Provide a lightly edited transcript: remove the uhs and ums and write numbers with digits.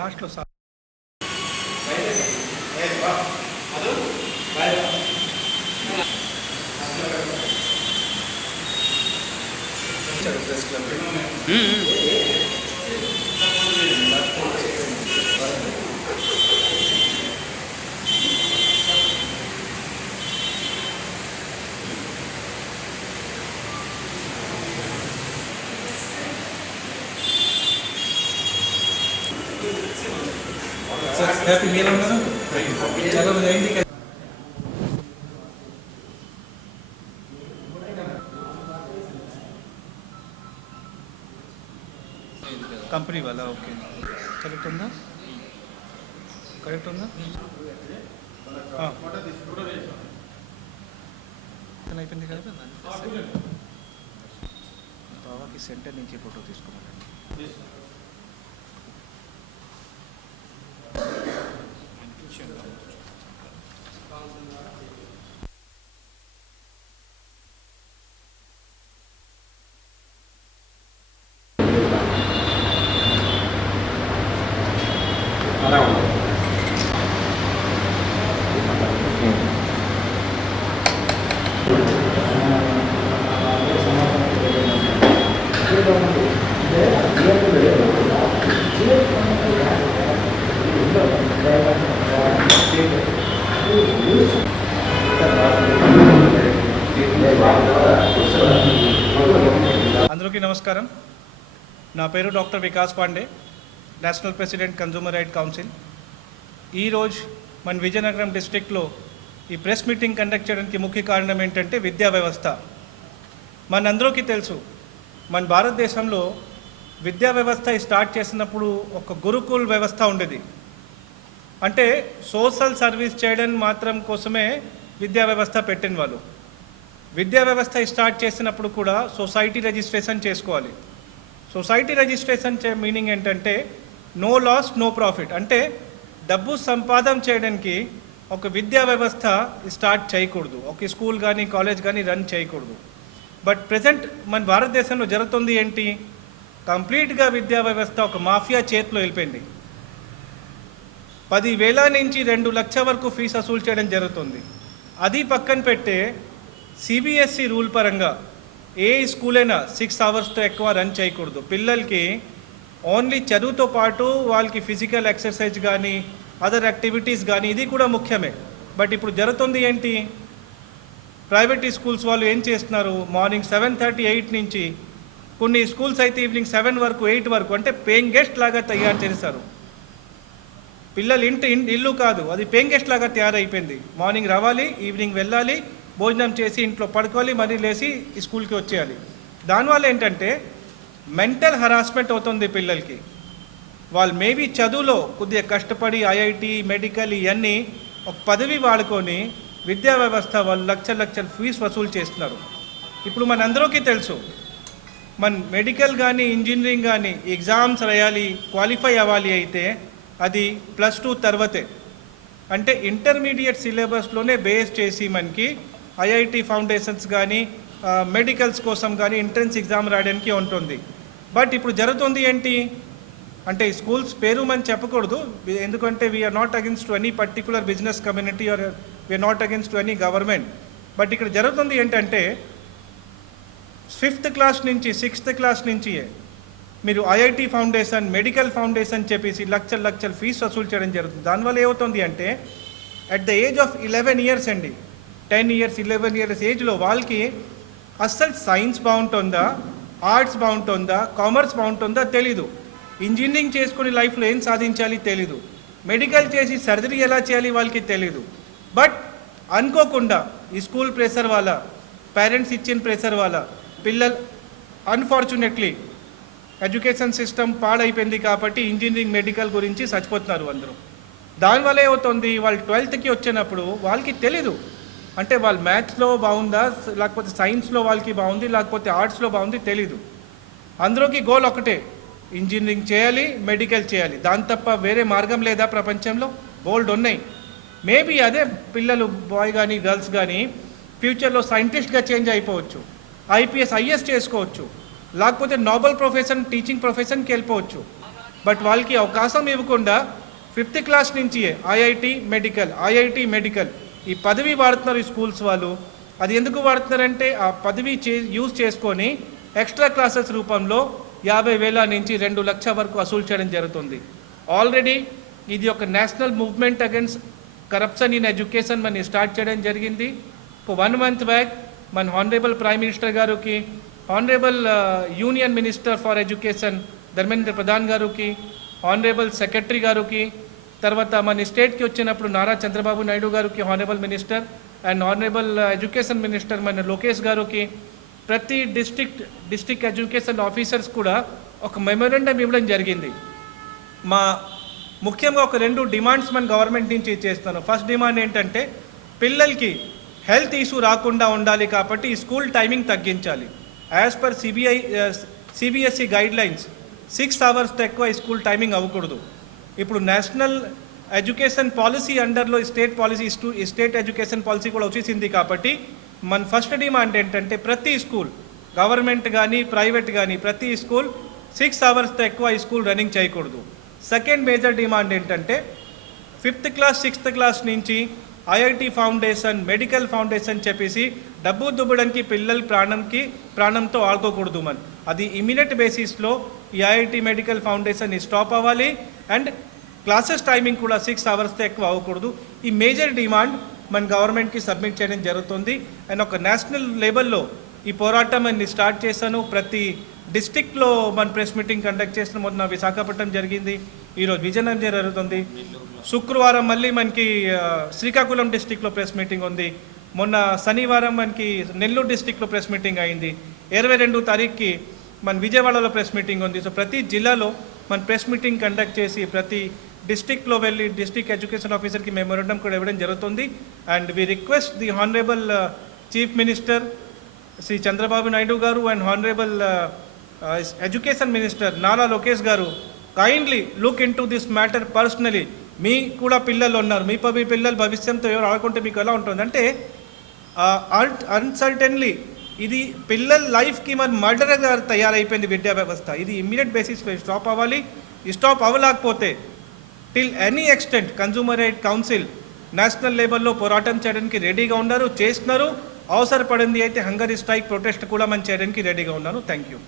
లాస్ట్లో sir happy meal ఉన్నారు చాలా మంది అయింది కంపెనీ వాళ్ళ ఓకే కరెక్ట్ ఉందా అయిపోయింది కదా బాబాకి సెంటర్ నుంచి ఫోటో తీసుకున్నానండి అందరికీ నమస్కారం. నా పేరు doctor Vikas Pandey, national president consumer right council. ఈరోజు మన విజయనగరం డిస్ట్రిక్ట్లో ఈ ప్రెస్ మీటింగ్ కండక్ట్ చేయడానికి ముఖ్య కారణం ఏంటంటే విద్యా వ్యవస్థ. మనందరికీ తెలుసు, మన భారతదేశంలో విద్యా వ్యవస్థ స్టార్ట్ చేసినప్పుడు ఒక గురుకుల్ వ్యవస్థ ఉండేది. అంటే సోషల్ సర్వీస్ చేయడం మాత్రం కోసమే విద్యా వ్యవస్థ పెట్టిన వాళ్ళు. విద్యా వ్యవస్థ స్టార్ట్ చేసినప్పుడు కూడా సొసైటీ రిజిస్ట్రేషన్ చేసుకోవాలి. సొసైటీ రిజిస్ట్రేషన్ మీనింగ్ ఏంటంటే నో లాస్ నో ప్రాఫిట్. అంటే డబ్బు సంపాదన చేయడానికి ఒక విద్యా వ్యవస్థ స్టార్ట్ చేయకూడదు, ఒక స్కూల్ కానీ కాలేజ్ కానీ రన్ చేయకూడదు. బట్ ప్రజెంట్ మన భారతదేశంలో జరుగుతుంది ఏంటి, కంప్లీట్గా విద్యా వ్యవస్థ ఒక మాఫియా చేతిలో వెళ్ళిపోయింది. 10,000 నుంచి 2 లక్షల వరకు ఫీజు వసూలు చేయడం జరుగుతుంది. అది పక్కన పెట్టే సిబిఎస్ఈ రూల్ పరంగా ఏ స్కూల్ అయినా 6 అవర్స్తో ఎక్కువ రన్ చేయకూడదు. పిల్లలకి ఓన్లీ చదువుతో పాటు వాళ్ళకి ఫిజికల్ ఎక్సర్సైజ్ కానీ అదర్ యాక్టివిటీస్ కానీ ఇది కూడా ముఖ్యమే. బట్ ఇప్పుడు జరుగుతుంది ఏంటి, ప్రైవేట్ స్కూల్స్ వాళ్ళు ఏం చేస్తున్నారు, మార్నింగ్ 7:30 8 నుంచి, కొన్ని స్కూల్స్ అయితే ఈవినింగ్ 7 వరకు 8 వరకు, అంటే పేయింగ్ గెస్ట్ లాగా తయారు చేస్తారు. పిల్లలు ఇల్లు కాదు, అది పేయింగ్ గెస్ట్ లాగా తయారైపోయింది. మార్నింగ్ రావాలి, ఈవినింగ్ వెళ్ళాలి, భోజనం చేసి ఇంట్లో పడుకోవాలి, మరీ లేచి స్కూల్కి వచ్చేయాలి. దానివల్ల ఏంటంటే మెంటల్ హరాస్మెంట్ అవుతుంది పిల్లలకి. వాళ్ళు మేబీ చదువులో కొద్దిగా కష్టపడి ఐఐటి మెడికల్ ఇవన్నీ ఒక పదవి వాడుకొని విద్యా వ్యవస్థ వాళ్ళు లక్షల ఫీజు వసూలు చేస్తున్నారు. ఇప్పుడు మనందరికీ తెలుసు, మన మెడికల్ కానీ ఇంజనీరింగ్ కానీ ఎగ్జామ్స్ రాయాలి, క్వాలిఫై అవ్వాలి అయితే అది +2 తర్వాతే. అంటే ఇంటర్మీడియట్ సిలబస్లోనే బేస్ చేసి మనకి ఐఐటి ఫౌండేషన్స్ కానీ మెడికల్స్ కోసం కానీ ఎంట్రన్స్ ఎగ్జామ్ రాయడానికి ఉంటుంది. బట్ ఇప్పుడు జరుగుతుంది ఏంటి అంటే స్కూల్స్ పేరు మనం చెప్పకూడదు, ఎందుకంటే we are not against to any particular business community or we are not against to any government. But ఇక్కడ జరుగుతుంది ఏంటంటే 5th క్లాస్ నుంచి 6th క్లాస్ నుంచి మీరు ఐఐటి ఫౌండేషన్ మెడికల్ ఫౌండేషన్ చెప్పేసి లక్షల ఫీజు వసూలు చేయడం జరుగుతుంది. దానివల్ల ఏమవుతుంది అంటే at the age of 11 years అండి, 10 ఇయర్స్ 11 ఇయర్స్ ఏజ్లో వాళ్ళకి అస్సలు సైన్స్ బాగుంటుందా, ఆర్ట్స్ బాగుంటుందా, కామర్స్ బాగుంటుందా తెలీదు. ఇంజనీరింగ్ చేసుకుని లైఫ్లో ఏం సాధించాలి తెలీదు, మెడికల్ చేసి సర్జరీ ఎలా చేయాలి వాళ్ళకి తెలీదు. బట్ అనుకోకుండా ఈ స్కూల్ ప్రెషర్ వల్ల, పేరెంట్స్ ఇచ్చిన ప్రెషర్ వల్ల పిల్లలు అన్ఫార్చునేట్లీ ఎడ్యుకేషన్ సిస్టమ్ పాడైపోయింది కాబట్టి ఇంజనీరింగ్ మెడికల్ గురించి చచ్చిపోతున్నారు అందరూ. దానివల్ల ఏమవుతుంది, వాళ్ళు 12th వచ్చినప్పుడు వాళ్ళకి తెలీదు అంటే వాళ్ళు మ్యాథ్స్లో బాగుందా, లేకపోతే సైన్స్లో వాళ్ళకి బాగుంది, లేకపోతే ఆర్ట్స్లో బాగుంది తెలీదు. అందరికీ గోల్ ఒకటే, ఇంజనీరింగ్ చేయాలి, మెడికల్ చేయాలి. దాని తప్ప వేరే మార్గం లేదా ప్రపంచంలో? బోల్డ్ ఉన్నాయి. మేబీ అదే పిల్లలు బాయ్ కానీ గర్ల్స్ కానీ ఫ్యూచర్లో సైంటిస్ట్గా చేంజ్ అయిపోవచ్చు, ఐపీఎస్ ఐఏఎస్ చేసుకోవచ్చు, లేకపోతే నోబెల్ ప్రొఫెషన్ టీచింగ్ ప్రొఫెషన్కి వెళ్ళిపోవచ్చు. బట్ వాళ్ళకి అవకాశం ఇవ్వకుండా 5th క్లాస్ నుంచి ఐఐటి మెడికల్ ఈ పదవి వాడుతున్నారు ఈ స్కూల్స్ వాళ్ళు. అది ఎందుకు వాడుతున్నారంటే ఆ పదవి యూజ్ చేసుకొని ఎక్స్ట్రా క్లాసెస్ రూపంలో 50,000 నుంచి 2 లక్షల వరకు వసూలు చేయడం జరుగుతుంది. ఆల్రెడీ ఇది ఒక national movement against corruption in education మనం స్టార్ట్ చేయడం జరిగింది. 1 month బ్యాక్ మన హానరబుల్ ప్రైమ్ మినిస్టర్ గారికి, honourable union minister for education Dharmendra Pradhan గారికి, హానరబుల్ సెక్రటరీ గారికి, తర్వాత మన స్టేట్కి వచ్చినప్పుడు నారా చంద్రబాబు నాయుడు గారికి honourable minister and honourable education minister మన లోకేష్ గారికి, ప్రతి డిస్ట్రిక్ట్ ఎడ్యుకేషన్ ఆఫీసర్స్ కూడా ఒక మెమోరండం ఇవ్వడం జరిగింది. మా ముఖ్యంగా ఒక 2 డిమాండ్స్ మన గవర్నమెంట్ నుంచి చేస్తాను. ఫస్ట్ డిమాండ్ ఏంటంటే పిల్లలకి హెల్త్ ఇష్యూ రాకుండా ఉండాలి కాబట్టి ఈ స్కూల్ టైమింగ్ తగ్గించాలి. As per CBSE guidelines 6 hours ఎక్కువ ఈ స్కూల్ టైమింగ్ అవ్వకూడదు. ఇప్పుడు నేషనల్ ఎడ్యుకేషన్ పాలసీ అండర్లో స్టేట్ ఎడ్యుకేషన్ పాలసీ కూడా వచ్చేసింది కాబట్టి మన ఫస్ట్ డిమాండ్ ఏంటంటే ప్రతి స్కూల్ గవర్నమెంట్ కానీ ప్రైవేట్ కానీ ప్రతి స్కూల్ 6 hours ఎక్కువ ఈ స్కూల్ రన్నింగ్ చేయకూడదు. సెకండ్ మేజర్ డిమాండ్ ఏంటంటే 5th క్లాస్ 6th క్లాస్ నుంచి ఐఐటి ఫౌండేషన్ మెడికల్ ఫౌండేషన్ చెప్పేసి డబ్బు దుబ్బడానికి పిల్లల ప్రాణంతో ఆడుకోకూడదు. అది ఇమీడియట్ బేసిస్లో ఈ ఐఐటి మెడికల్ ఫౌండేషన్ స్టాప్ అవ్వాలి అండ్ క్లాసెస్ టైమింగ్ కూడా 6 hours ఎక్కువ అవ్వకూడదు. ఈ మేజర్ డిమాండ్ మన గవర్నమెంట్కి సబ్మిట్ చేయడం జరుగుతుంది. అండ్ ఒక నేషనల్ లెవెల్లో ఈ పోరాటం అన్ని స్టార్ట్ చేశాను. ప్రతి డిస్టిక్లో మన ప్రెస్ మీటింగ్ కండక్ట్ చేసిన మొన్న విశాఖపట్నం జరిగింది, ఈరోజు విజయనగరం జరుగుతుంది, శుక్రవారం మళ్ళీ మనకి శ్రీకాకుళం డిస్టిక్లో ప్రెస్ మీటింగ్ ఉంది, మొన్న శనివారం మనకి నెల్లూరు డిస్టిక్లో ప్రెస్ మీటింగ్ అయింది, 22 తారీఖుకి మన విజయవాడలో ప్రెస్ మీటింగ్ ఉంది. సో ప్రతి జిల్లాలో మన ప్రెస్ మీటింగ్ కండక్ట్ చేసి ప్రతి డిస్టిక్లో వెళ్ళి డిస్ట్రిక్ట్ ఎడ్యుకేషన్ ఆఫీసర్కి మెమోరండం కూడా ఇవ్వడం జరుగుతుంది. And we request the honourable chief minister Shri Chandrababu Naidu garu and honourable education minister Nara Lokesh garu kindly look into this matter personally. మీ కూడా పిల్లలు ఉన్నారు, మీ పిల్లల భవిష్యంతో ఎవరు ఆడుకుంటే మీకు ఎలా ఉంటుంది అంటే అన్సర్టన్లీ ఇది పిల్లల లైఫ్కి మన మర్డర్గా తయారైపోయింది విద్యా వ్యవస్థ. ఇది ఇమ్మీడియట్ బేసిస్లో స్టాప్ అవ్వాలి. స్టాప్ అవ్వలేకపోతే till any extent consumer right council national లెవెల్లో పోరాటం చేయడానికి రెడీగా ఉన్నారు, చేస్తున్నారు. అవసరపడింది అయితే హంగరీ స్ట్రైక్ ప్రొటెస్ట్ కూడా మనం చేయడానికి రెడీగా ఉన్నారు. Thank you.